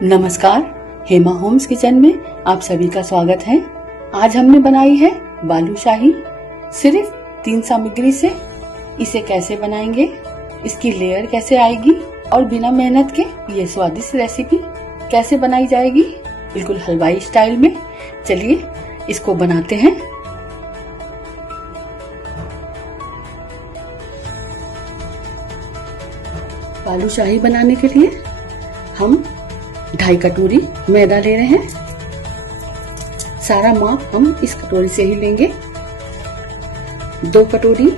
नमस्कार, Hema Holmes kitchen में आप सभी का स्वागत है। आज हमने बनाई है बालूशाही सिर्फ 3 सामग्री से। इसे कैसे बनाएंगे, इसकी लेयर कैसे आएगी और बिना मेहनत के ये स्वादिष्ट रेसिपी कैसे बनाई जाएगी बिल्कुल हलवाई स्टाइल में। चलिए इसको बनाते हैं। बालूशाही बनाने के लिए हम 2.5 कटोरी मैदा ले रहे हैं। सारा माप हम इस कटोरी से ही लेंगे। 2 कटोरी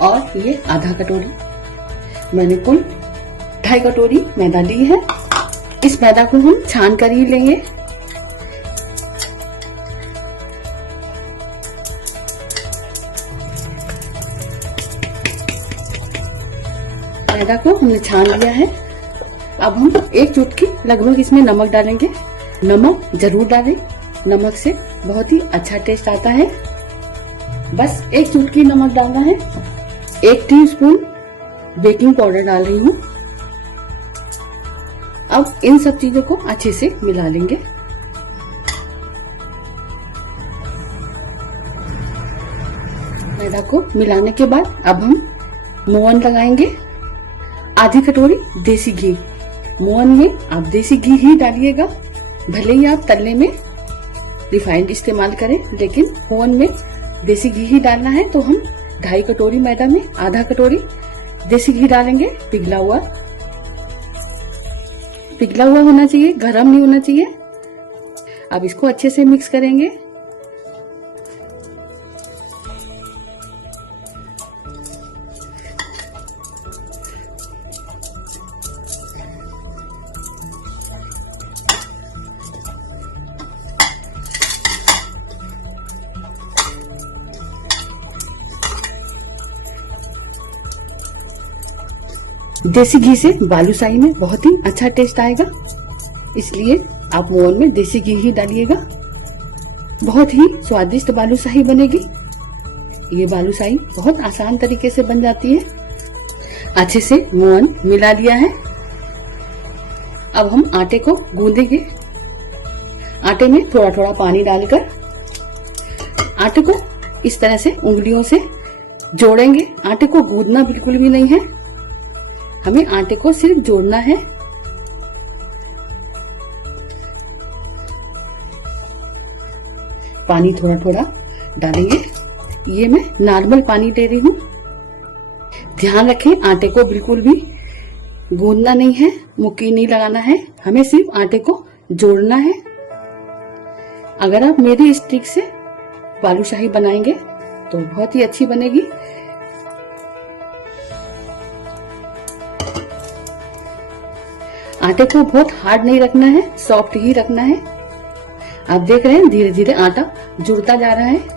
और ये आधा कटोरी, मैंने कुल 2.5 कटोरी मैदा ली है। इस मैदा को हम छान कर ही लेंगे। मैदा को हमने छान लिया है। अब हम 1 चुटकी लगभग इसमें नमक डालेंगे। नमक जरूर डालें, नमक से बहुत ही अच्छा टेस्ट आता है। बस 1 चुटकी नमक डालना है। 1 टीस्पून बेकिंग पाउडर डाल रही हूँ। अब इन सब चीजों को अच्छे से मिला लेंगे। मैदा को मिलाने के बाद अब हम मोहन लगाएंगे। आधी कटोरी देसी घी। मोहन में आप देसी घी ही डालिएगा, भले ही आप तलने में रिफाइंड इस्तेमाल करें, लेकिन मोहन में देसी घी ही डालना है। तो हम 2.5 कटोरी मैदा में आधा कटोरी देसी घी डालेंगे। पिघला हुआ होना चाहिए, गरम नहीं होना चाहिए। अब इसको अच्छे से मिक्स करेंगे। देसी घी से बालूशाही में बहुत ही अच्छा टेस्ट आएगा, इसलिए आप मोहन में देसी घी ही डालिएगा। बहुत ही स्वादिष्ट बालूशाही बनेगी। ये बालूशाही बहुत आसान तरीके से बन जाती है। अच्छे से मोहन मिला लिया है। अब हम आटे को गूंदेंगे। आटे में थोड़ा थोड़ा पानी डालकर आटे को इस तरह से उंगलियों से जोड़ेंगे। आटे को गूंदना बिल्कुल भी नहीं है, हमें आटे को सिर्फ जोड़ना है। पानी थोड़ा थोड़ा डालेंगे। ये मैं नॉर्मल पानी दे रही हूँ। ध्यान रखें, आटे को बिल्कुल भी गूंदना नहीं है, मुक्की नहीं लगाना है, हमें सिर्फ आटे को जोड़ना है। अगर आप मेरी इस ट्रिक से बालूशाही बनाएंगे तो बहुत ही अच्छी बनेगी। आटे को बहुत हार्ड नहीं रखना है, सॉफ्ट ही रखना है। आप देख रहे हैं धीरे धीरे आटा जुड़ता जा रहा है।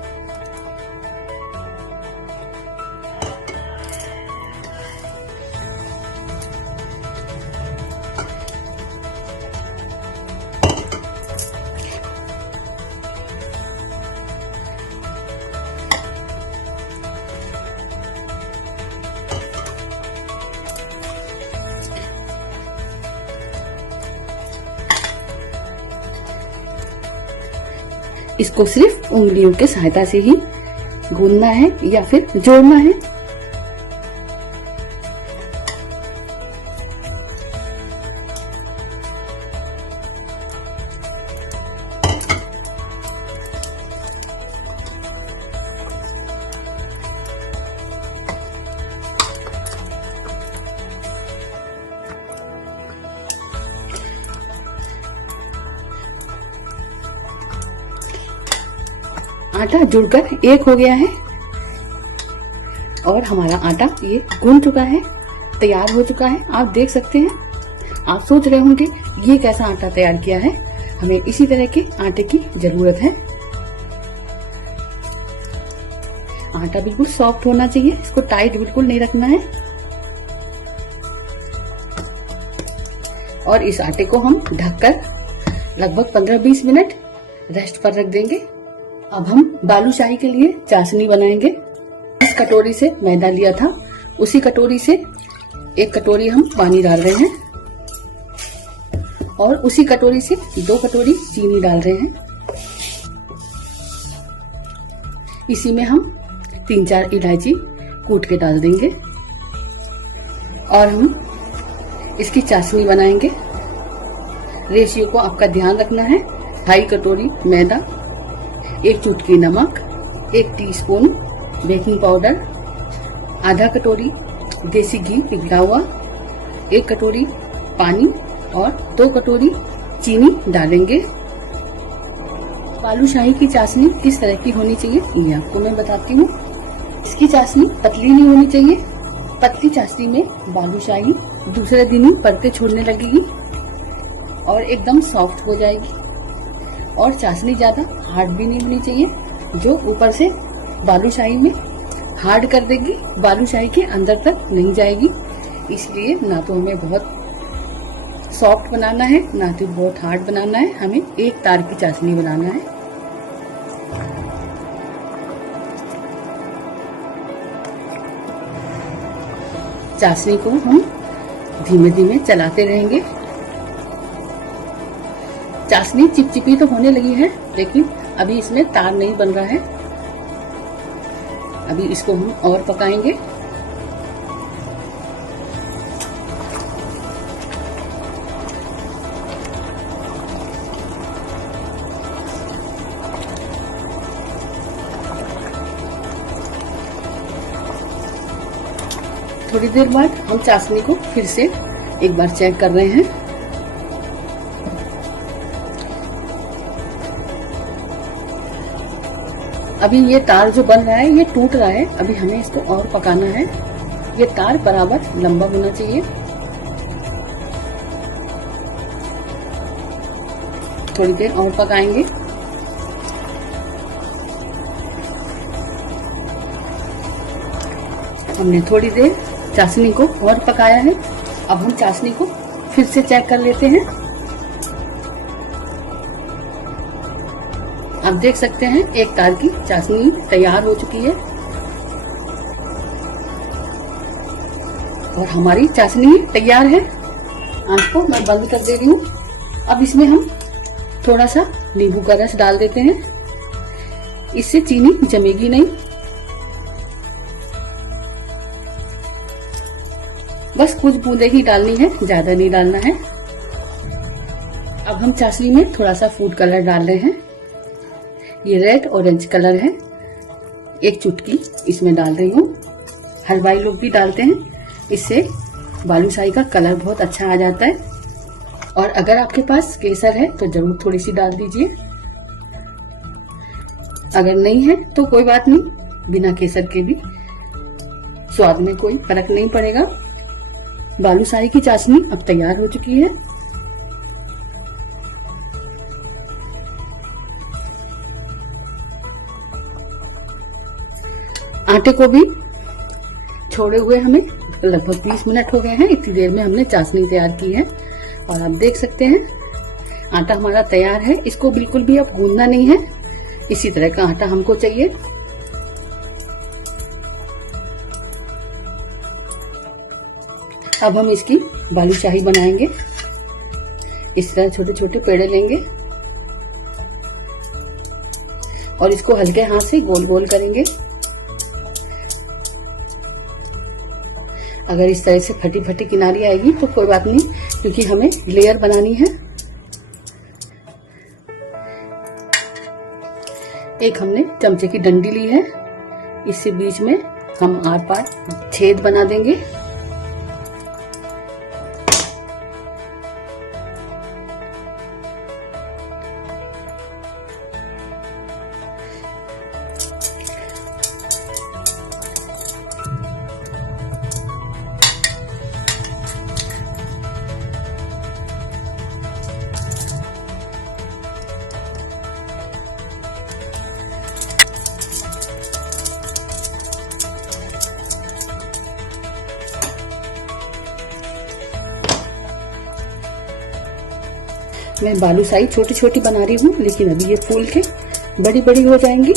इसको सिर्फ उंगलियों के सहायता से ही गूंदना है या फिर जोड़ना है। आटा जुड़कर एक हो गया है और हमारा आटा ये गूंद चुका है, तैयार हो चुका है। आप देख सकते हैं। आप सोच रहे होंगे ये कैसा आटा तैयार किया है। हमें इसी तरह के आटे की जरूरत है। आटा बिल्कुल सॉफ्ट होना चाहिए, इसको टाइट बिल्कुल नहीं रखना है। और इस आटे को हम ढककर लगभग 15-20 मिनट रेस्ट पर रख देंगे। अब हम बालूशाही के लिए चाशनी बनाएंगे। इस कटोरी से मैदा लिया था, उसी कटोरी से 1 कटोरी हम पानी डाल रहे हैं। और उसी कटोरी से 2 कटोरी चीनी डाल रहे हैं। इसी में हम 3-4 इलायची कूट के डाल देंगे और हम इसकी चाशनी बनाएंगे। रेशियो को आपका ध्यान रखना है। 2.5 कटोरी मैदा, 1 चुटकी नमक, 1 टीस्पून बेकिंग पाउडर, आधा कटोरी देसी घी पिघला हुआ, 1 कटोरी पानी और 2 कटोरी चीनी डालेंगे। बालूशाही की चाशनी किस तरह की होनी चाहिए ये आपको मैं बताती हूँ। इसकी चाशनी पतली नहीं होनी चाहिए। पतली चाशनी में बालूशाही दूसरे दिन ही परतें छोड़ने लगेगी और एकदम सॉफ्ट हो जाएगी। और चाशनी ज्यादा हार्ड भी नहीं होनी चाहिए, जो ऊपर से बालूशाही में हार्ड कर देगी, बालूशाही के अंदर तक नहीं जाएगी। इसलिए ना तो हमें बहुत सॉफ्ट बनाना है ना तो बहुत हार्ड बनाना है, हमें एक तार की चाशनी बनाना है। चाशनी को हम धीमे धीमे चलाते रहेंगे। चाशनी चिपचिपी तो होने लगी है, लेकिन अभी इसमें तार नहीं बन रहा है। अभी इसको हम और पकाएंगे। थोड़ी देर बाद हम चाशनी को फिर से एक बार चेक कर रहे हैं। अभी ये तार जो बन रहा है ये टूट रहा है, अभी हमें इसको और पकाना है। ये तार बराबर लंबा होना चाहिए। थोड़ी देर और पकाएंगे। हमने थोड़ी देर चाशनी को और पकाया है। अब हम चाशनी को फिर से चेक कर लेते हैं। आप देख सकते हैं एक तार की चाशनी तैयार हो चुकी है और हमारी चाशनी तैयार है। आंच को मैं बंद कर दे रही हूँ। अब इसमें हम थोड़ा सा नींबू का रस डाल देते हैं, इससे चीनी जमेगी नहीं। बस कुछ बूंदे ही डालनी है, ज्यादा नहीं डालना है। अब हम चाशनी में थोड़ा सा फूड कलर डाल रहे हैं। ये रेड ऑरेंज कलर है, 1 चुटकी इसमें डाल रही हूँ। हलवाई लोग भी डालते हैं, इससे बालूशाही का कलर बहुत अच्छा आ जाता है। और अगर आपके पास केसर है तो जरूर थोड़ी सी डाल दीजिए। अगर नहीं है तो कोई बात नहीं, बिना केसर के भी स्वाद में कोई फर्क नहीं पड़ेगा। बालूशाही की चाशनी अब तैयार हो चुकी है। आटे को भी छोड़े हुए हमें लगभग 20 मिनट हो गए हैं। इतनी देर में हमने चाशनी तैयार की है और आप देख सकते हैं आटा हमारा तैयार है। इसको बिल्कुल भी अब गूंदना नहीं है, इसी तरह का आटा हमको चाहिए। अब हम इसकी बालूशाही बनाएंगे। इस तरह छोटे छोटे पेड़े लेंगे और इसको हल्के हाथ से गोल गोल करेंगे। अगर इस तरह से फटी फटी किनारी आएगी तो कोई बात नहीं, क्योंकि हमें लेयर बनानी है। एक हमने चमचे की डंडी ली है, इससे बीच में हम आर पार छेद बना देंगे। मैं बालूशाही छोटी छोटी बना रही हूँ, लेकिन अभी ये फूल के बड़ी बड़ी हो जाएंगी।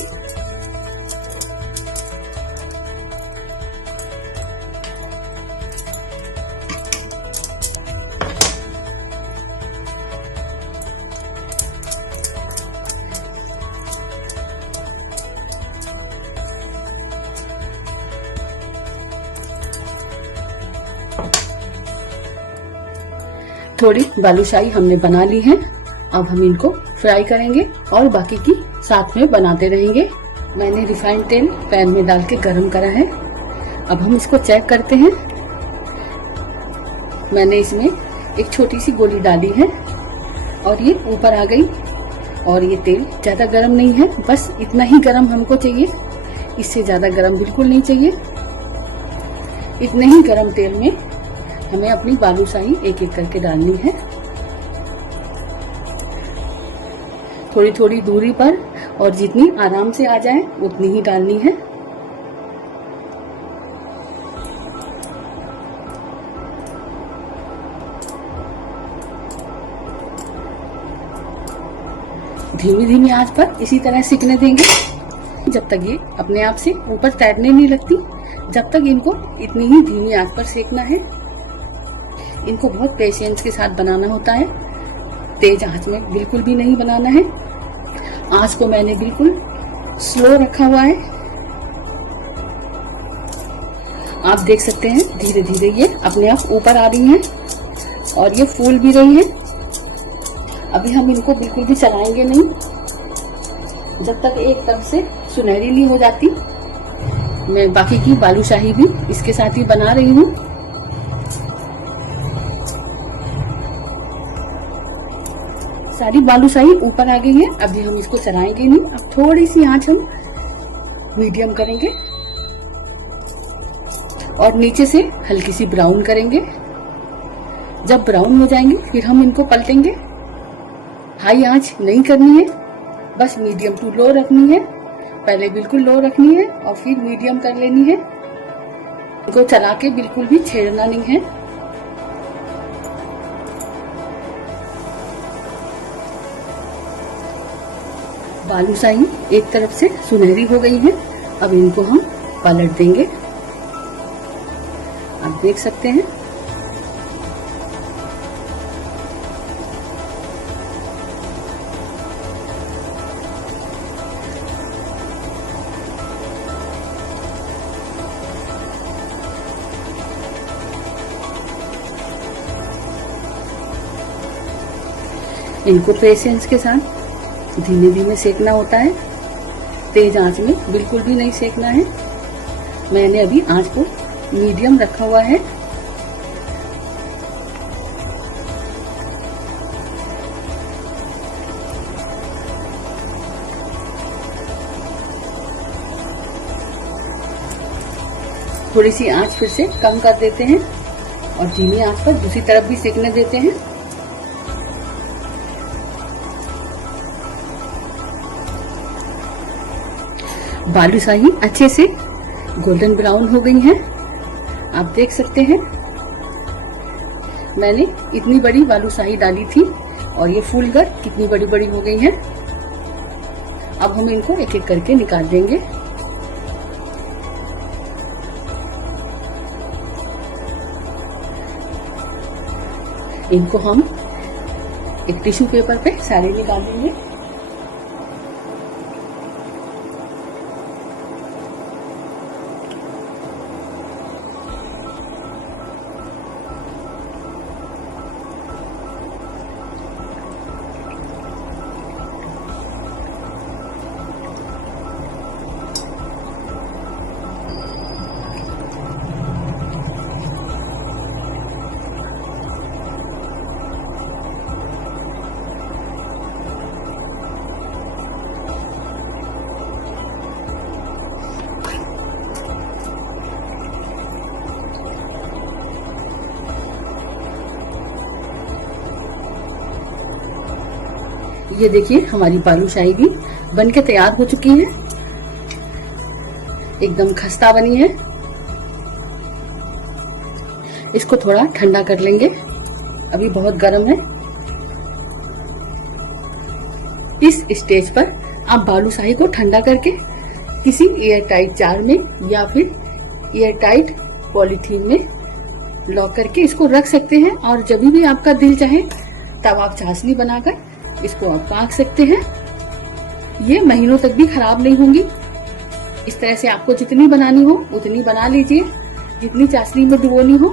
थोड़ी बालूशाही हमने बना ली है। अब हम इनको फ्राई करेंगे और बाकी की साथ में बनाते रहेंगे। मैंने रिफाइंड तेल पैन में डाल के गरम करा है। अब हम इसको चेक करते हैं। मैंने इसमें एक छोटी सी गोली डाली है और ये ऊपर आ गई। और ये तेल ज्यादा गर्म नहीं है, बस इतना ही गर्म हमको चाहिए, इससे ज्यादा गर्म बिल्कुल नहीं चाहिए। इतने ही गर्म तेल में हमें अपनी बालूशाही एक एक करके डालनी है, थोड़ी थोड़ी दूरी पर, और जितनी आराम से आ जाए उतनी ही डालनी है। धीमी धीमी आंच पर इसी तरह सिकने देंगे जब तक ये अपने आप से ऊपर तैरने नहीं लगती। जब तक इनको इतनी ही धीमी आंच पर सेकना है। इनको बहुत पेशेंस के साथ बनाना होता है, तेज आंच में बिल्कुल भी नहीं बनाना है। आंच को मैंने बिल्कुल स्लो रखा हुआ है। आप देख सकते हैं धीरे धीरे ये अपने आप ऊपर आ रही हैं और ये फूल भी रही है। अभी हम इनको बिल्कुल भी चलाएंगे नहीं जब तक एक तरफ से सुनहरी नहीं हो जाती। मैं बाकी की बालूशाही भी इसके साथ ही बना रही हूँ। सारी बालूशाही ऊपर आ गई है। अभी हम इसको चलाएंगे नहीं, अब थोड़ी सी आंच हम मीडियम करेंगे और नीचे से हल्की सी ब्राउन करेंगे। जब ब्राउन हो जाएंगे फिर हम इनको पलटेंगे। हाई आंच नहीं करनी है, बस मीडियम टू लो रखनी है। पहले बिल्कुल लो रखनी है और फिर मीडियम कर लेनी है। इनको चला के बिल्कुल भी छेड़ना नहीं है। बालूशाही एक तरफ से सुनहरी हो गई है। अब इनको हम पलट देंगे। आप देख सकते हैं इनको पेशेंस के साथ धीमे धीमे सेकना होता है, तेज आंच में बिल्कुल भी नहीं सेकना है। मैंने अभी आंच को मीडियम रखा हुआ है। थोड़ी सी आंच फिर से कम कर देते हैं और धीमी आंच पर दूसरी तरफ भी सेकने देते हैं। बालूशाही अच्छे से गोल्डन ब्राउन हो गई हैं। आप देख सकते हैं मैंने इतनी बड़ी बालूशाही डाली थी और ये फूलकर कितनी बड़ी बड़ी हो गई हैं। अब हम इनको एक एक करके निकाल देंगे। इनको हम एक टिश्यू पेपर पे सारे निकाल देंगे। ये देखिए हमारी बालूशाही भी बनके तैयार हो चुकी है, एकदम खस्ता बनी है। इसको थोड़ा ठंडा कर लेंगे, अभी बहुत गर्म है। इस स्टेज पर आप बालूशाही को ठंडा करके किसी एयर टाइट जार में या फिर एयर टाइट पॉलीथीन में लॉक करके इसको रख सकते हैं और जब भी आपका दिल चाहे तब आप चाशनी बनाकर इसको आप पाक सकते हैं। ये महीनों तक भी खराब नहीं होंगी। इस तरह से आपको जितनी बनानी हो उतनी बना लीजिए, जितनी चाशनी में डुबोनी हो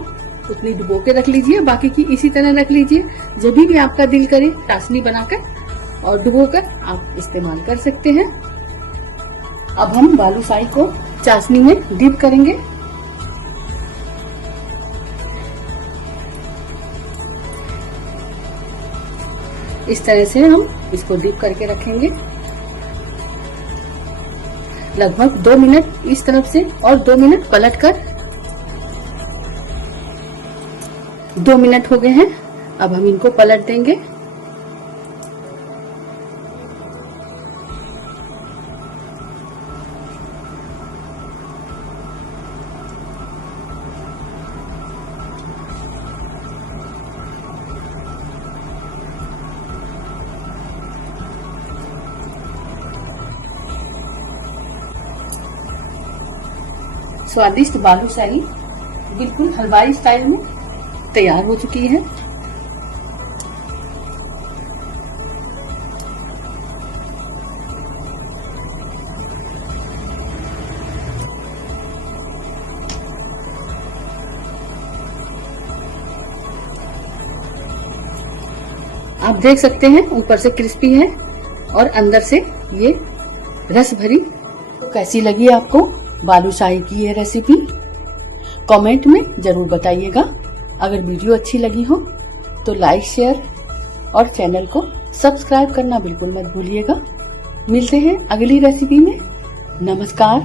उतनी डुबो के रख लीजिए, बाकी की इसी तरह रख लीजिए। जब भी आपका दिल करे चाशनी बनाकर और डुबोकर आप इस्तेमाल कर सकते हैं। अब हम बालूशाही को चाशनी में डिप करेंगे। इस तरह से हम इसको डिप करके रखेंगे लगभग 2 मिनट इस तरफ से और 2 मिनट पलटकर। 2 मिनट हो गए हैं, अब हम इनको पलट देंगे। स्वादिष्ट बालूशाही बिल्कुल हलवाई स्टाइल में तैयार हो चुकी है। आप देख सकते हैं ऊपर से क्रिस्पी है और अंदर से ये रस भरी। तो कैसी लगी आपको बालूशाही की ये रेसिपी? कमेंट में जरूर बताइएगा। अगर वीडियो अच्छी लगी हो तो लाइक, शेयर और चैनल को सब्सक्राइब करना बिल्कुल मत भूलिएगा। मिलते हैं अगली रेसिपी में। नमस्कार।